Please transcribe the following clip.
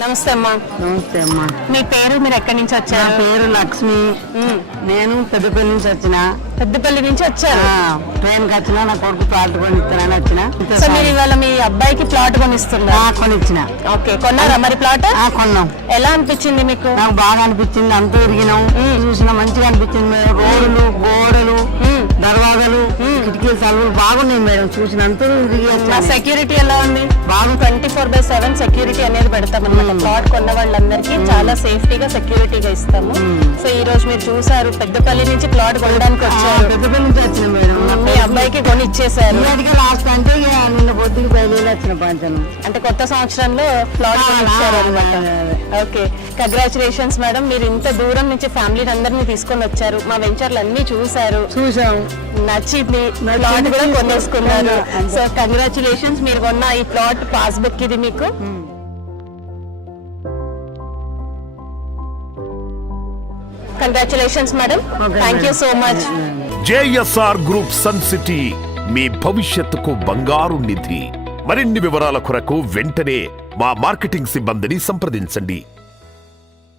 నమస్తే అమ్మా. నమస్తే అమ్మా. మీ పేరు, మీరు ఎక్కడి నుంచి వచ్చారు? నా పేరు లక్ష్మి. నేను పెద్దపల్లి నుంచి వచ్చిన. పెద్దపల్లి నుంచి వచ్చారు? ట్రైన్కి వచ్చిన. నా కొడుకు ప్లాట్ కొనిస్తానని వచ్చిన. సో మీరు ఇవాళ మీ అబ్బాయికి ప్లాట్ కొనిస్తున్నా? కొనిచ్చిన. ఓకే, కొన్నారా మరి ప్లాట్? కొన్నాం. ఎలా అనిపించింది మీకు? నాకు బాగా అనిపించింది. అంతా తిరిగినాం, చూసిన, మంచిగా అనిపించింది మేడం. రోడ్లు, గోడలు, దర్వాజాలు, కిటికీలు, తలుపులు బాగున్నాయి మేడం. చూసినంత తిరిగి. సెక్యూరిటీ ఎలా ఉంది? బాగా 24/7 సెక్యూరిటీ అనేది పెడతాం అన్నమాట. ప్లాట్ కొన్న వాళ్ళందరికీ చాలా సేఫ్టీగా సెక్యూరిటీగా ఇస్తాము. సో ఈ రోజు మీరు చూసారు, పెద్దపల్లి నుంచి ప్లాట్ కొనడానికి వచ్చారు. పెద్దపల్లి నుంచి వచ్చిన మేడం. మీ అబ్బాయికి కొని ఇచ్చేసారు. లాస్ట్ అంటే నిన్న పొద్దుకి 5,000 వచ్చిన పంచను. అంటే కొత్త సంవత్సరంలో ప్లాట్ కొని ఇచ్చారు అనమాట. Okay, congratulations madam. మీరు ఇంత దూరం నుంచి ఫ్యామిలీ అందరినీ తీసుకొని వచ్చారు, మా వెంచర్లు అన్ని చూసారు, నచ్చింది, ప్లాట్ కూడా కొనేసుకున్నారు. So congratulations. మీరు కొన్న ఈ ప్లాట్ పాస్బుక్ ఇది మీకు. Congratulations madam. Thank you so much. JSR group Sun City, మీ భవిష్యత్తుకు బంగారు నిధి. మరిన్ని వివరాల కొరకు వెంటనే మా మార్కెటింగ్ సిబ్బందిని సంప్రదించండి.